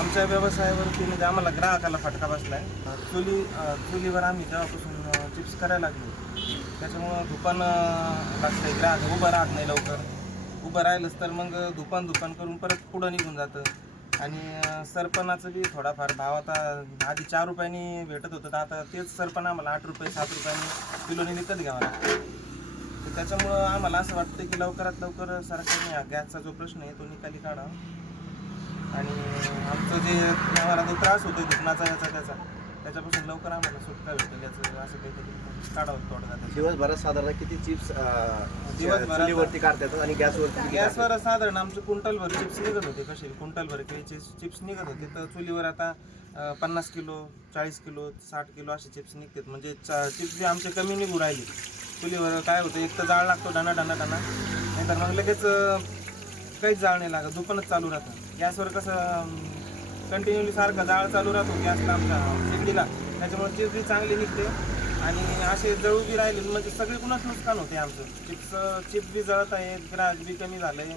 आमच्या व्यवसायावरती म्हणजे आम्हाला ग्राहकाला फटका बसला आहे. चुलीवर आम्ही जेव्हापासून चिप्स करायला लागलो त्याच्यामुळं धुपान लागतंय, ग्राहक उभं राहत नाही लवकर. उभं राहिलंच तर मग धुपान करून परत पुढं निघून जातं. आणि सरपणाचं बी थोडाफार भाव आता आधी 4 रुपयांनी भेटत होतं, तर आता तेच सरपण आम्हाला 8 रुपये 7 रुपयांनी किलोने विकत घ्यावा लागतं. तर त्याच्यामुळं आम्हाला असं वाटतं की लवकरात लवकर सरकारने हा गॅसचा जो प्रश्न आहे तो निकाली काढा. आणि आमचं जे आम्हाला जो त्रास होतो दुखण्याचा त्याच्यापासून लवकर आम्हाला सुटका भेटेल याचं असं काहीतरी काढावं थोडं. दिवसभरात साधारण किती चिप्स दिवसभरात चुलीवरती काढतात आणि गॅसवर साधारण आमचे क्विंटलभर चिप्स निघत होते. कसे क्विंटलभर चिप्स निघत होते, तर चुलीवर आता 50 किलो 40 किलो 60 किलो असे चिप्स निघतात. म्हणजे चिप्स बी आमचे कमी निघू राहिले. चुलीवर काय होतं, एक तर जाळ लागतो डना नाही तर मग लगेच काहीच जाळ नाही लागत, दुकानच चालू राहतं. गॅसवर कसं कंटिन्युअली सारखा जाळ चालू राहतो गॅसला आमच्या शेगडीला, त्याच्यामुळे चिप्स बी चांगली निघते. आणि असे जळू बी राहिले म्हणजे सगळे कुणाच नुकसान होते आमचं. चिप्स बी जळत आहे, ग्राहक बी कमी झालं आहे.